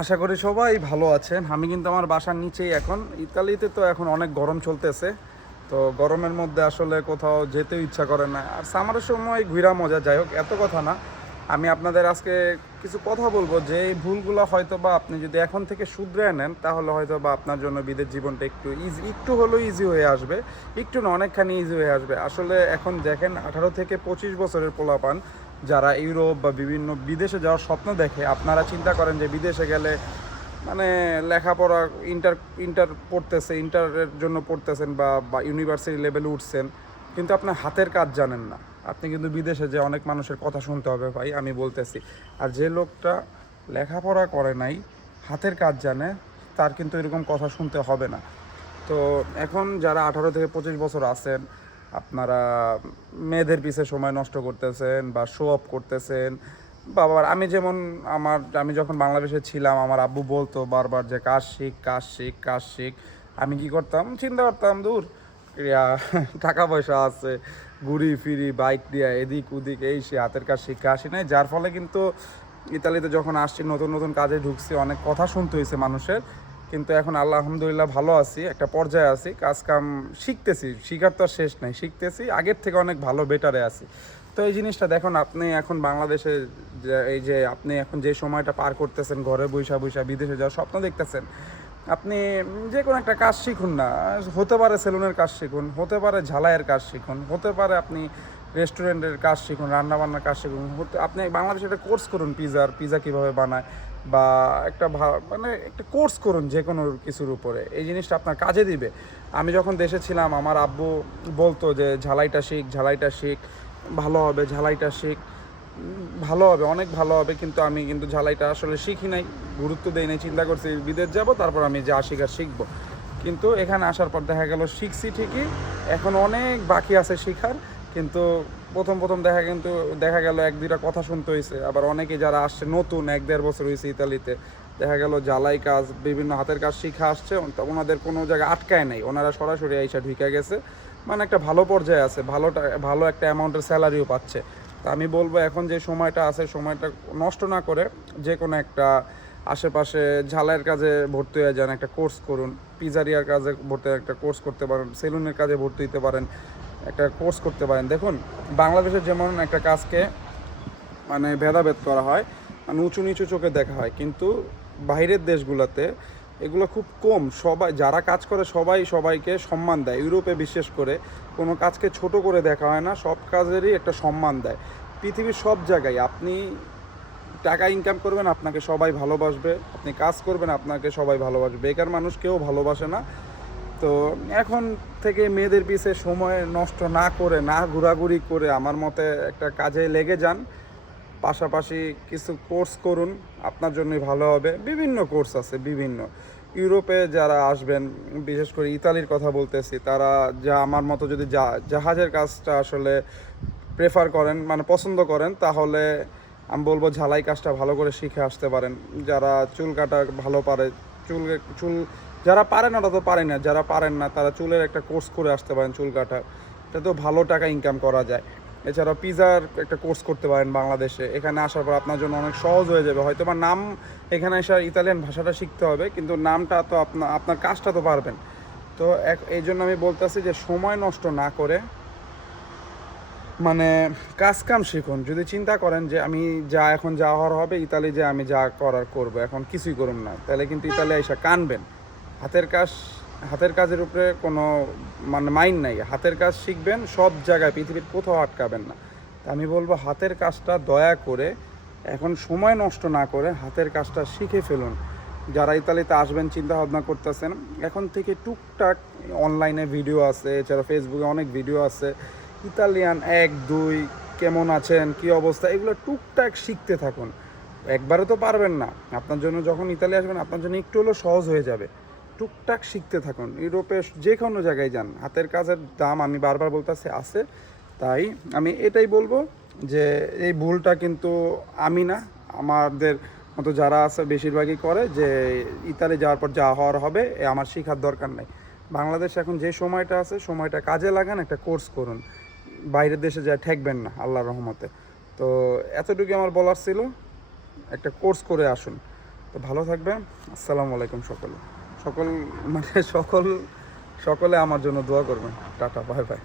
আশা করি সবাই ভালো আছেন। আমি কিন্তু আমার বাসার নিচেই এখন। ইতালিতে তো এখন অনেক গরম চলতেছে। তো গরমের মধ্যে আসলে কোথাও যেতেও ইচ্ছা করে না। আর সামারের সময় ঘুরা মজা, যাই হোক, এত কথা না। আমি আপনাদের আজকে কিছু কথা বলব যে, এই ভুলগুলো হয়তো বা আপনি যদি এখন থেকে শুধরে নেন, তাহলে হয়তো বা আপনার জন্য বিদের জীবনটা একটু ইজি একটু হলেও ইজি হয়ে আসবে। একটু না, অনেকখানি ইজি হয়ে আসবে। আসলে এখন দেখেন, আঠারো থেকে পঁচিশ বছরের পোলাপান। যারা ইউরোপ বা বিভিন্ন বিদেশে যাওয়ার স্বপ্ন দেখে, আপনারা চিন্তা করেন যে বিদেশে গেলে মানে লেখাপড়া ইন্টার ইন্টার পড়তেছে ইন্টারের জন্য পড়তেছেন বা বা ইউনিভার্সিটি লেভেলে উঠছেন, কিন্তু আপনার হাতের কাজ জানেন না। আপনি কিন্তু বিদেশে যে অনেক মানুষের কথা শুনতে হবে, ভাই, আমি বলতেছি। আর যে লোকটা লেখাপড়া করে নাই, হাতের কাজ জানে, তার কিন্তু এরকম কথা শুনতে হবে না। তো এখন যারা আঠারো থেকে পঁচিশ বছর আছেন আপনারা মেয়েদের পিছে সময় নষ্ট করতেছেন বা শো অফ করতেছেন। বাবার, আমি যেমন আমার, আমি যখন বাংলাদেশে ছিলাম, আমার আব্বু বলতো বারবার যে, কাজ শিখ কাজ শিখ কাজ শিখ। আমি কি করতাম? চিন্তা করতাম দূর টাকা পয়সা আছে, ঘুরি ফিরি, বাইক দিয়ে এদিক ওদিক, এই সে হাতের কাজ শিখে আসি নাই। যার ফলে কিন্তু ইতালিতে যখন আসছি, নতুন নতুন কাজে ঢুকছি, অনেক কথা শুনতে হয়েছে মানুষের। কিন্তু এখন আল্লাহ আলহামদুলিল্লাহ ভালো আছি, একটা পর্যায়ে আছি কাজ কাম শিখতেছি, শিখার তো আর শেষ নাই, শিখতেছি, আগের থেকে অনেক ভালো বেটারে আছি। তো এই জিনিসটা দেখুন, আপনি এখন বাংলাদেশে এই যে আপনি এখন যে সময়টা পার করতেছেন, ঘরে বৈশা বৈশা বিদেশে যাওয়ার স্বপ্ন দেখতেছেন, আপনি যে কোনো একটা কাজ শিখুন না, হতে পারে সেলুনের কাজ শিখুন, হতে পারে ঝালাইয়ের কাজ শিখুন, হতে পারে আপনি রেস্টুরেন্টের কাজ শিখুন, রান্নাবান্নার কাজ শিখুন আপনি বাংলাদেশে একটা কোর্স করুন পিজার পিজা কীভাবে বানায়, বা একটা মানে একটা কোর্স করুন যে কোনো কিছুর উপরে। এই জিনিসটা আপনার কাজে দিবে। আমি যখন দেশে ছিলাম, আমার আব্বু বলতো যে, ঝালাইটা শিখ ঝালাইটা শিখ, ভালো হবে, ঝালাইটা শিখ, ভালো হবে, অনেক ভালো হবে, কিন্তু আমি কিন্তু ঝালাইটা আসলে শিখি নাই, গুরুত্ব দেই নাই, চিন্তা করছি বিদেশ যাব, তারপর আমি যা শিখার শিখব। কিন্তু এখানে আসার পর দেখা গেল, শিখছি ঠিকই, এখন অনেক বাকি আছে শিখার। কিন্তু প্রথম প্রথম দেখা কিন্তু দেখা গেল এক দুইটা কথা শুনতে হয়েছে আবার অনেকে যারা আসছে নতুন, এক দেড় বছর হয়েছে ইতালিতে, দেখা গেল জ্বালাই কাজ, বিভিন্ন হাতের কাজ শিখা আসছে ওনাদের কোনো জায়গায় আটকায় নাই। ওনারা সরাসরি আইসা ঢুকে গেছে। মানে একটা ভালো পর্যায়ে আছে, ভালোটা, ভালো একটা অ্যামাউন্টের স্যালারিও পাচ্ছে। তা আমি বলব এখন যে সময়টা আছে, সময়টা নষ্ট না করে যে কোনো একটা আশেপাশে ঝালাইয়ের কাজে ভর্তি হয়ে যান, একটা কোর্স করুন। পিজারিয়ার কাজে ভর্তি একটা কোর্স করতে পারেন সেলুনের কাজে ভর্তি হতে পারেন। একটা কোর্স করতে পারেন। দেখুন, বাংলাদেশের যেমন একটা কাজকে মানে ভেদাভেদ করা হয় মানে উঁচু নিচু চোখে দেখা হয়, কিন্তু বাইরের দেশগুলোতে এগুলো খুব কম। সবাই, যারা কাজ করে সবাই সবাইকে সম্মান দেয়। ইউরোপে বিশেষ করে কোনো কাজকে ছোট করে দেখা হয় না, সব কাজেরই একটা সম্মান দেয়। পৃথিবীর সব জায়গায় আপনি টাকা ইনকাম করবেন, আপনাকে সবাই ভালোবাসবে। আপনি কাজ করবেন, আপনাকে সবাই ভালোবাসবে। বেকার মানুষ কেউ ভালোবাসে না। তো এখন থেকে মেয়েদের পিছে সময় নষ্ট না করে, না ঘোরাঘুরি করে আমার মতে একটা কাজে লেগে যান। পাশাপাশি কিছু কোর্স করুন, আপনার জন্যই ভালো হবে। বিভিন্ন কোর্স আছে, বিভিন্ন। ইউরোপে যারা আসবেন, বিশেষ করে ইতালির কথা বলতেছি, তারা যা আমার মতো যদি জাহাজের কাজটা আসলে প্রেফার করেন মানে পছন্দ করেন, তাহলে আমি বলব ঝালাই কাজটা ভালো করে শিখে আসতে পারেন। যারা চুল কাটা ভালো পারে, চুল চুল যারা পারেন ওটা তো পারে না। যারা পারেন না, তারা চুলের একটা কোর্স করে আসতে পারেন চুল কাটা এটাতেও ভালো টাকা ইনকাম করা যায়। এছাড়া পিজার একটা কোর্স করতে পারেন বাংলাদেশে। এখানে আসার পর আপনার জন্য অনেক সহজ হয়ে যাবে। হয়তো বা নাম এখানে এসে ইতালিয়ান ভাষাটা শিখতে হবে, কিন্তু নামটা তো আপনার আপনার কাজটা তো পারবেন। তো এক এই জন্য আমি বলতেছি যে, সময় নষ্ট না করে মানে কাজ কাম শিখুন। যদি চিন্তা করেন যে, আমি যা এখন যা হওয়ার হবে, ইতালি যে আমি যা করার করব, এখন কিছুই করুন না। তাহলে কিন্তু ইতালি এসে কানবেন। হাতের কাজ, হাতের কাজের উপরে কোনো মানে মাইন্ড নাই। হাতের কাজ শিখবেন, সব জায়গায় পৃথিবীর কোথাও আটকাবেন না। আমি বলব হাতের কাজটা দয়া করে এখন সময় নষ্ট না করে হাতের কাজটা শিখে ফেলুন। যারা ইতালিতে আসবেন চিন্তা ভাবনা করতেছেন, এখন থেকে টুকটাক অনলাইনে ভিডিও আছে, এছাড়া ফেসবুকে অনেক ভিডিও আছে। ইতালিয়ান এক, দুই, কেমন আছেন, কি অবস্থা, এগুলো টুকটাক শিখতে থাকুন। একবারে তো পারবেন না। আপনার জন্য যখন ইতালি আসবেন, আপনার জন্য একটু হলেও সহজ হয়ে যাবে। টুকটাক শিখতে থাকুন। ইউরোপে যে কোনো জায়গায় যান। হাতের কাজের দাম আমি বারবার বলতেছি, আছে। তাই আমি এটাই বলব যে এই ভুলটা কিন্তু আমি না, আমাদের মতো যারা আছে বেশিরভাগই করে যে ইতালি যাওয়ার পর যা হওয়ার হবে, এ আমার শেখার দরকার নেই। বাংলাদেশে এখন যে সময়টা আছে, সময়টা কাজে লাগান, একটা কোর্স করুন। বাইরের দেশে যা ঠেকবেন না, আল্লাহর রহমতে। তো এতটুকু আমার বলার ছিল। একটা কোর্স করে আসুন। তো ভালো থাকবেন। আসসালামু আলাইকুম সকল। সকল মানে সকল সকলে আমার জন্য দোয়া করবেন। Tata bye bye